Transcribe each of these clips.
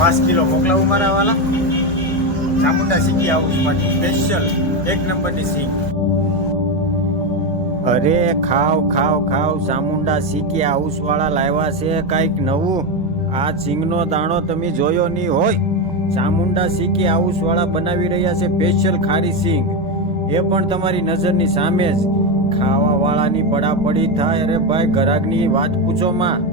5 kilo મોકલાવું મારા વાલા. Chamunda સિંગી હાઉસમાંથી special 1 નંબરની સિંગ. અરે ખાવ ખાવ ખાવ, ચામુંડા સિંગી હાઉસ વાળા લાવ્યા છે કાંઈક નવું. આ સિંગનો દાણો તમે જોયો નહીં હોય. ચામુંડા સિંગી હાઉસ વાળા બનાવી રહ્યા છે સ્પેશિયલ ખારી સિંગ, એ પણ તમારી નજરની સામે જ. ખાવા વાળાની પડાપડી થાય. અરે ભાઈ, ગ્રાહકની વાત પૂછો માં,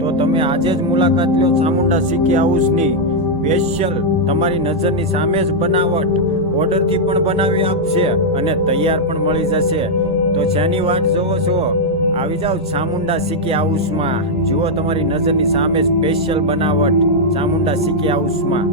તો તમે આજે જ મુલાકાત લો ચામુંડા સિંગી હાઉસની. સ્પેશિયલ તમારી નજરની સામે જ બનાવટ, ઓર્ડરથી પણ બનાવી આપશે અને તૈયાર પણ મળી જશે. તો જેની વાત જોવો છો, આવી જાઓ ચામુંડા સિંગી હાઉસમાં. જુઓ તમારી નજરની સામે સ્પેશિયલ બનાવટ ચામુંડા સિંગી હાઉસમાં.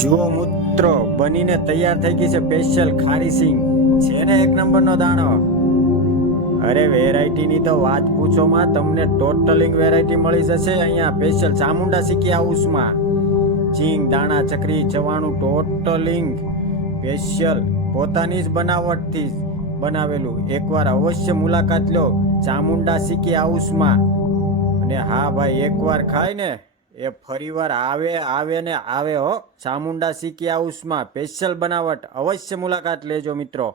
જુઓ મિત્રો, બનીને તૈયાર થઈ ગઈ છે સ્પેશિયલ ખારી સિંગ. છે ને 1 નંબરનો દાણો. અરે વેરાયટીની તો વાત પૂછો માં, તમને ટોટલિંગ વેરાયટી મળી જશે અહીંયા સ્પેશિયલ ચામુંડા સિંગી હાઉસમાં. ચીંગ, દાણા, ચકરી, ચવાણું, ટોટલિંગ સ્પેશિયલ પોતાની જ બનાવટથી બનાવેલું. એકવાર અવશ્ય મુલાકાત લો ચામુંડા સિંગી હાઉસમાં. અને હા ભાઈ, એકવાર ખાય ને એ ફરીવાર આવે ને આવે હો. ચામુંડા સિંગી હાઉસમાં સ્પેશિયલ બનાવટ, અવશ્ય મુલાકાત લેજો મિત્રો.